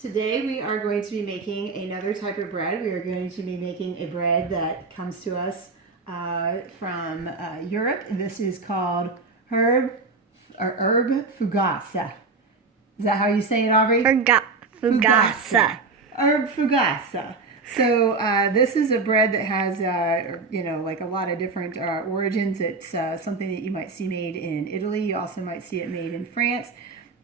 Today we are going to be making another type of bread. We are going to be making a bread that comes to us from Europe. And this is called herb Fogousse. Is that how you say it, Aubrey? Fogousse. Herb Fogousse. So this is a bread that has, like a lot of different origins. It's something that you might see made in Italy. You also might see it made in France.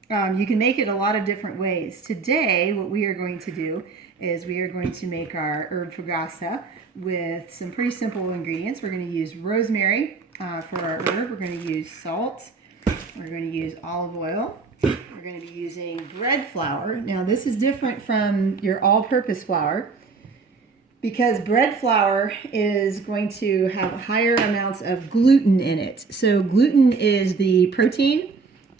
You can make it a lot of different ways. Today, what we are going to do is we are going to make our herb Fogousse with some pretty simple ingredients. We're going to use rosemary for our herb. We're going to use salt. We're going to use olive oil. We're going to be using bread flour. Now, this is different from your all-purpose flour because bread flour is going to have higher amounts of gluten in it. So gluten is the protein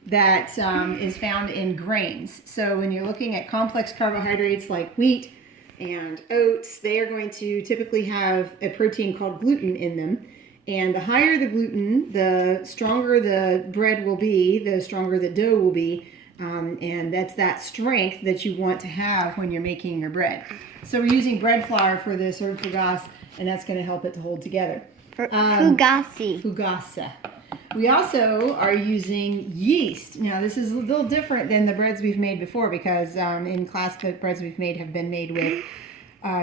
that is found in grains. So when you're looking at complex carbohydrates like wheat and oats, they are going to typically have a protein called gluten in them. And the higher the gluten, the stronger the bread will be, the stronger the dough will be. And that's that strength that you want to have when you're making your bread. So we're using bread flour for this herb Fogousse, and that's going to help it to hold together. Fogousse. We also are using yeast. Now, this is a little different than the breads we've made before because in class, the breads we've made have been made with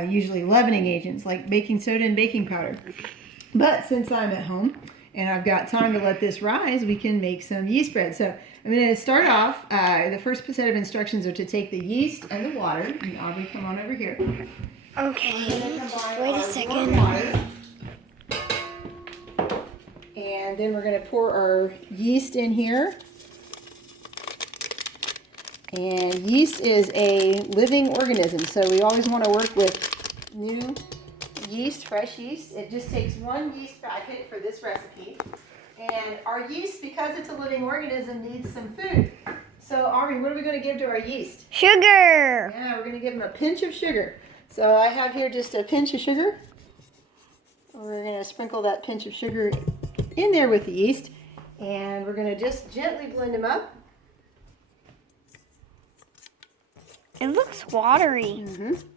usually leavening agents like baking soda and baking powder. But since I'm at home and I've got time to let this rise, we can make some yeast bread. So I'm going to start off. The first set of instructions are to take the yeast and the water. And Aubrey, come on over here. Okay, wait a second. And then we're going to pour our yeast in here. And yeast is a living organism, so we always want to work with new yeast, fresh yeast. It just takes one yeast packet for this recipe. And our yeast, because it's a living organism, needs some food. So, Aubrey, what are we going to give to our yeast? Sugar. Yeah, we're going to give them a pinch of sugar. So I have here just a pinch of sugar. We're going to sprinkle that pinch of sugar in there with the yeast, and we're going to just gently blend them up. It looks watery.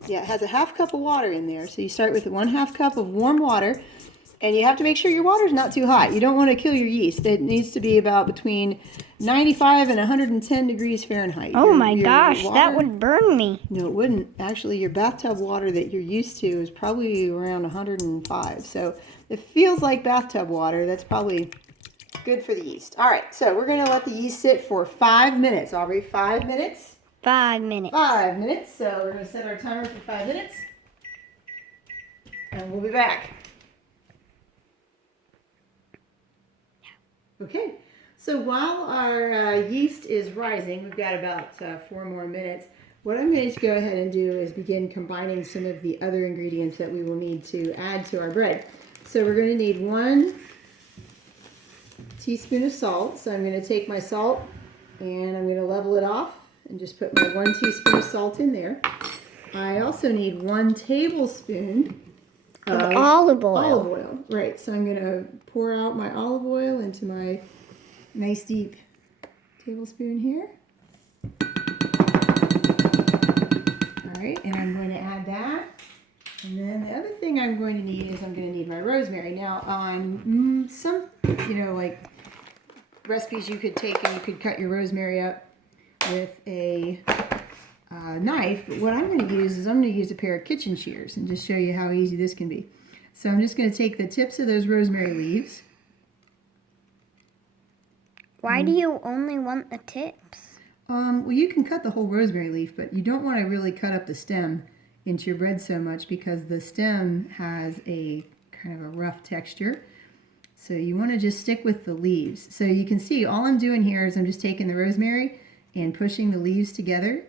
Yeah, it has a half cup of water in there. So you start with 1/2 cup of warm water, and you have to make sure your water's not too hot. You don't want to kill your yeast. It needs to be about between 95 and 110 degrees Fahrenheit. Oh my gosh, that would burn me. No, it wouldn't. Actually, your bathtub water that you're used to is probably around 105. So it feels like bathtub water. That's probably good for the yeast. All right, so we're going to let the yeast sit for 5 minutes. Aubrey, 5 minutes? 5 minutes. 5 minutes. So we're going to set our timer for 5 minutes. And we'll be back. Okay, so while our yeast is rising, we've got about 4 more minutes. What I'm going to go ahead and do is begin combining some of the other ingredients that we will need to add to our bread. So we're going to need 1 teaspoon of salt. So I'm going to take my salt and I'm going to level it off and just put my 1 teaspoon of salt in there. I also need 1 tablespoon of olive oil. Olive oil, right. So I'm going to pour out my olive oil into my nice deep tablespoon here. All right, and I'm going to add that. And then the other thing I'm going to need is I'm going to need my rosemary. Now, on some, like recipes you could take and you could cut your rosemary up with a knife, but what I'm going to use is I'm going to use a pair of kitchen shears and just show you how easy this can be. So I'm just going to take the tips of those rosemary leaves. Why do you only want the tips? Well, you can cut the whole rosemary leaf, but you don't want to really cut up the stem into your bread so much because the stem has a kind of a rough texture. So you want to just stick with the leaves. So you can see all I'm doing here is I'm just taking the rosemary and pushing the leaves together,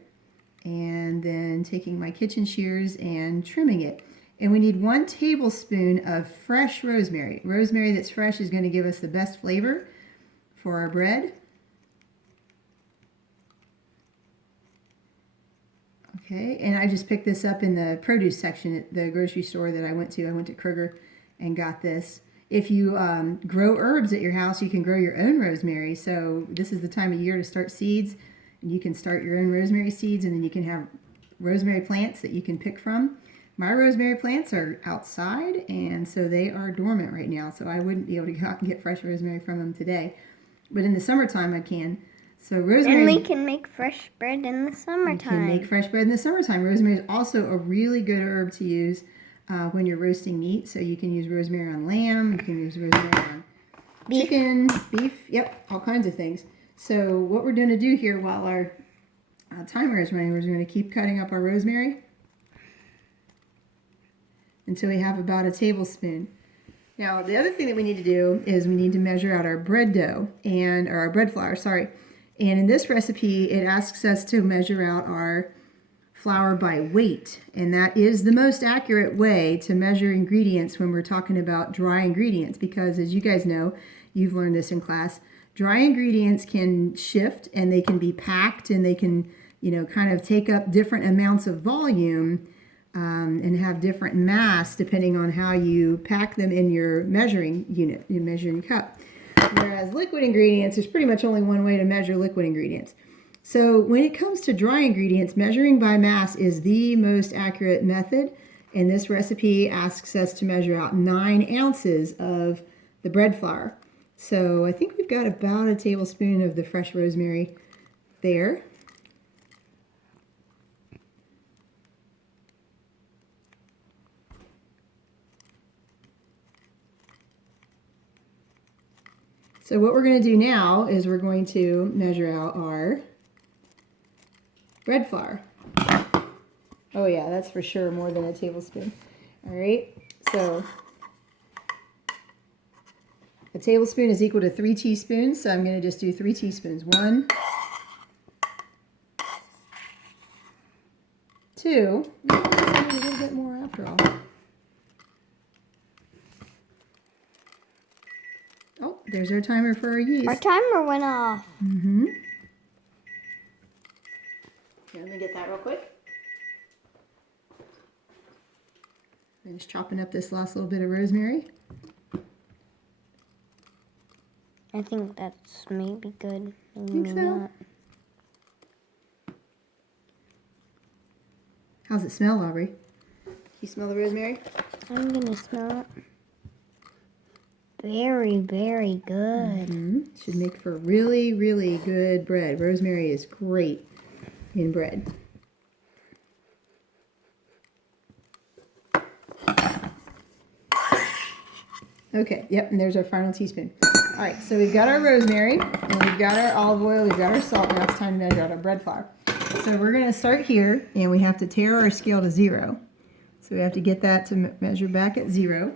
and then taking my kitchen shears and trimming it. And we need 1 tablespoon of fresh rosemary. Rosemary that's fresh is going to give us the best flavor for our bread. Okay, and I just picked this up in the produce section at the grocery store that I went to. I went to Kroger and got this. If you grow herbs at your house, you can grow your own rosemary. So this is the time of year to start seeds. And you can start your own rosemary seeds, and then you can have rosemary plants that you can pick from. My rosemary plants are outside, and so they are dormant right now, so I wouldn't be able to go out and get fresh rosemary from them today. But in the summertime, I can. So rosemary. And we can make fresh bread in the summertime. You can make fresh bread in the summertime. Rosemary is also a really good herb to use when you're roasting meat. So you can use rosemary on lamb. You can use rosemary on chicken, beef. Yep, all kinds of things. So what we're going to do here while our timer is running, we're going to keep cutting up our rosemary until we have about a tablespoon. Now, the other thing that we need to do is we need to measure out our bread dough or our bread flour, sorry. And in this recipe, it asks us to measure out our flour by weight. And that is the most accurate way to measure ingredients when we're talking about dry ingredients. Because as you guys know, you've learned this in class, dry ingredients can shift and they can be packed and they can, kind of take up different amounts of volume and have different mass depending on how you pack them in your measuring unit, your measuring cup. Whereas liquid ingredients, there's pretty much only one way to measure liquid ingredients. So when it comes to dry ingredients, measuring by mass is the most accurate method. And this recipe asks us to measure out 9 ounces of the bread flour. So I think we've got about a tablespoon of the fresh rosemary there. So what we're going to do now is we're going to measure out our bread flour. Oh yeah, that's for sure more than a tablespoon. All right, so a tablespoon is equal to 3 teaspoons, so I'm going to just do 3 teaspoons. 1, 2, let's do a little bit more after all. Oh, there's our timer for our yeast. Our timer went off. Mm-hmm. Here, let me get that real quick. I'm just chopping up this last little bit of rosemary. I think that's maybe good. Maybe Think so? not. How's it smell, Aubrey? Can you smell the rosemary? I'm gonna smell it. Very, very good. Mm-hmm. Should make for really, really good bread. Rosemary is great in bread. Okay, yep, and there's our final teaspoon. All right, so we've got our rosemary, and we've got our olive oil, we've got our salt. Now it's time to measure out our bread flour. So we're going to start here, and we have to tare our scale to 0. So we have to get that to measure back at 0.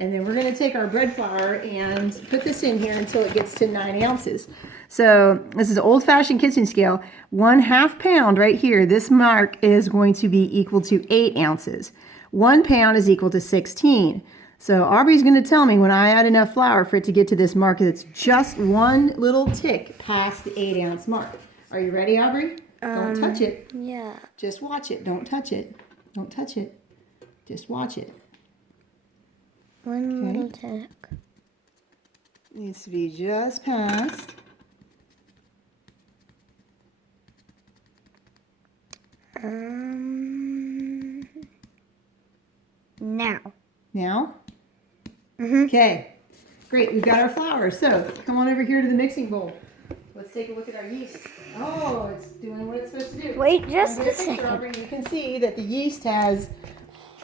And then we're going to take our bread flour and put this in here until it gets to 9 ounces. So this is an old-fashioned kitchen scale. 1/2 pound right here, this mark is going to be equal to 8 ounces. 1 pound is equal to 16. So Aubrey's going to tell me when I add enough flour for it to get to this mark, it's just one little tick past the 8-ounce mark. Are you ready, Aubrey? Don't touch it. Yeah. Just watch it. Don't touch it. Don't touch it. Just watch it. One little tick. Needs to be just past. Now. Now? Okay. Great. We've got our flour. So come on over here to the mixing bowl. Let's take a look at our yeast. Oh, it's doing what it's supposed to do. Wait just Under a the picture, second. Aubrey, you can see that the yeast has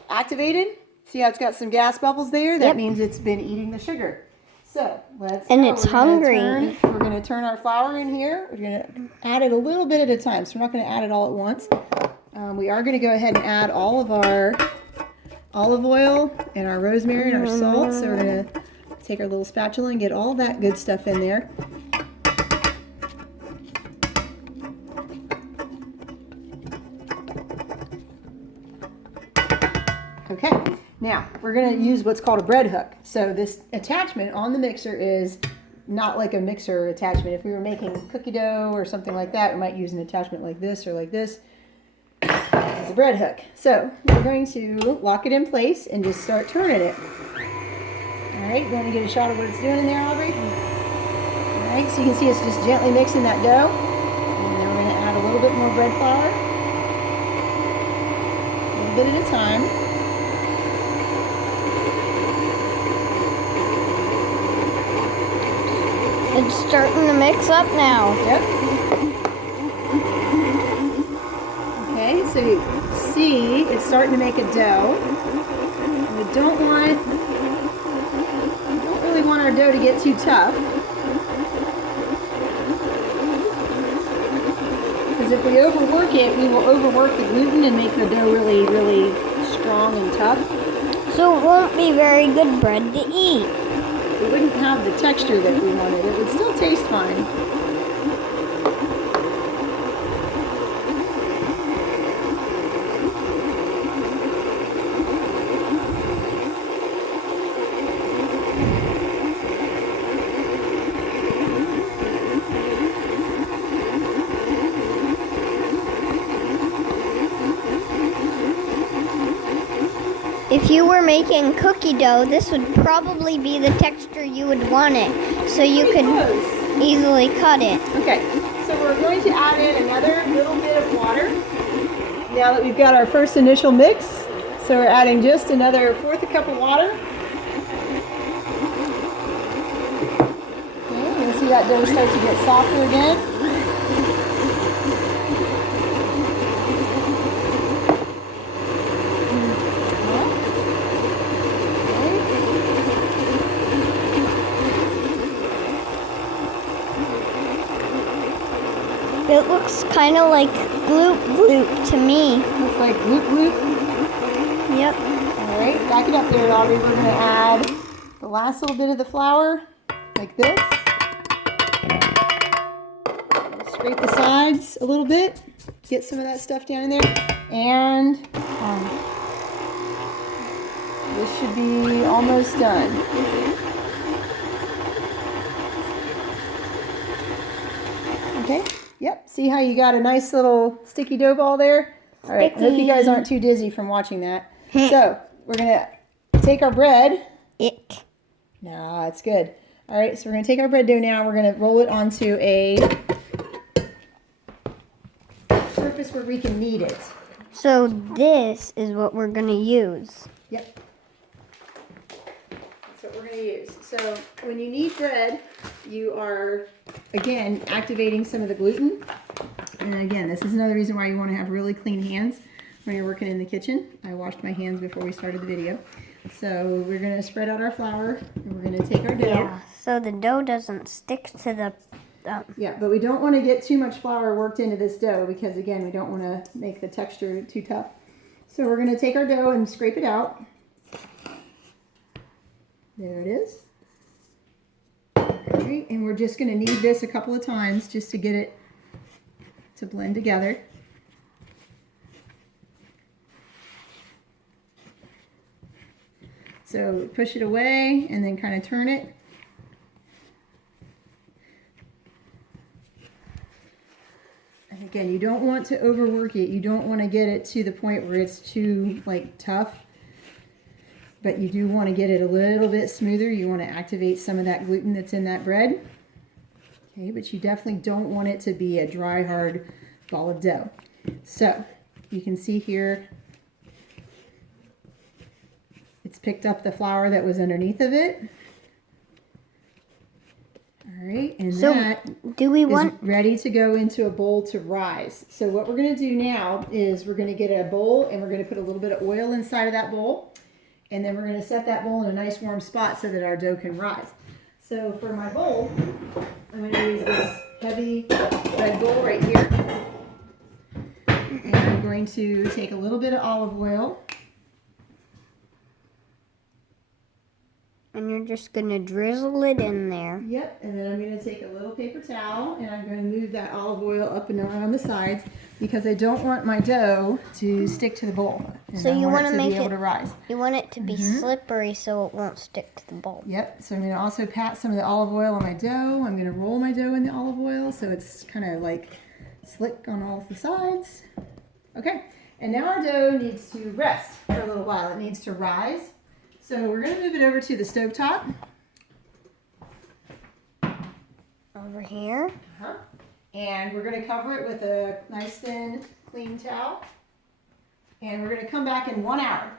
activated. See how it's got some gas bubbles there? That Yep. means it's been eating the sugar. So let's And go. it's We're gonna hungry. We're going to turn our flour in here. We're going to add it a little bit at a time. So we're not going to add it all at once. We are going to go ahead and add all of our olive oil and our rosemary and our salt. So we're going to take our little spatula and get all that good stuff in there. Okay, now we're going to use what's called a bread hook. So this attachment on the mixer is not like a mixer attachment. If we were making cookie dough or something like that, we might use an attachment like this or like this. It's a bread hook. So we're going to lock it in place and just start turning it. All right, going to get a shot of what it's doing in there, Aubrey. All right, so you can see it's just gently mixing that dough. And then we're going to add a little bit more bread flour. little bit at a time. It's starting to mix up now. Yep. Okay, so you see it's starting to make a dough. And we don't really want our dough to get too tough. Because if we overwork it, we will overwork the gluten and make the dough really, really strong and tough. So it won't be very good bread to eat. It wouldn't have the texture that we wanted. It would still taste fine. If you were making cookie dough, this would probably be the texture you would want it, so you could easily cut it. Okay, so we're going to add in another little bit of water now that we've got our first initial mix. So we're adding just another 1/4 cup of water. Okay, you can see that dough start to get softer again. It looks kind of like gloop gloop to me. Looks like gloop gloop. Yep. All right, back it up there, Aubrey. We're going to add the last little bit of the flour, like this. Scrape the sides a little bit, get some of that stuff down in there, and this should be almost done. Okay. Yep, see how you got a nice little sticky dough ball there? All right, I hope you guys aren't too dizzy from watching that. So, we're going to take our bread. Ick. No, it's good. All right, so we're going to take our bread dough now. We're going to roll it onto a surface where we can knead it. So this is what we're going to use. Yep. That's what we're going to use. So, when you knead bread, you are, again, activating some of the gluten. And again, this is another reason why you want to have really clean hands when you're working in the kitchen. I washed my hands before we started the video. So we're going to spread out our flour, and we're going to take our dough. Yeah, so the dough doesn't stick to the... Yeah, but we don't want to get too much flour worked into this dough because, again, we don't want to make the texture too tough. So we're going to take our dough and scrape it out. There it is. Alright, and we're just going to knead this a couple of times just to get it to blend together. So push it away and then kind of turn it. And again, you don't want to overwork it. You don't want to get it to the point where it's too tough. But you do want to get it a little bit smoother. You want to activate some of that gluten that's in that bread. Okay, but you definitely don't want it to be a dry, hard ball of dough. So, you can see here, it's picked up the flour that was underneath of it. All right, and so that is ready to go into a bowl to rise. So what we're going to do now is we're going to get a bowl and we're going to put a little bit of oil inside of that bowl. And then we're going to set that bowl in a nice warm spot so that our dough can rise. So for my bowl, I'm going to use this heavy red bowl right here. And I'm going to take a little bit of olive oil. And you're just going to drizzle it in there. Yep, and then I'm going to take a little paper towel and I'm going to move that olive oil up and around the sides because I don't want my dough to stick to the bowl. So you want to make be able to rise. You want it to be slippery so it won't stick to the bowl. Yep, so I'm going to also pat some of the olive oil on my dough. I'm going to roll my dough in the olive oil so it's kind of like slick on all the sides. Okay, and now our dough needs to rest for a little while. It needs to rise. So we're going to move it over to the stovetop. Over here. And we're going to cover it with a nice thin clean towel. and we're going to come back in 1 hour.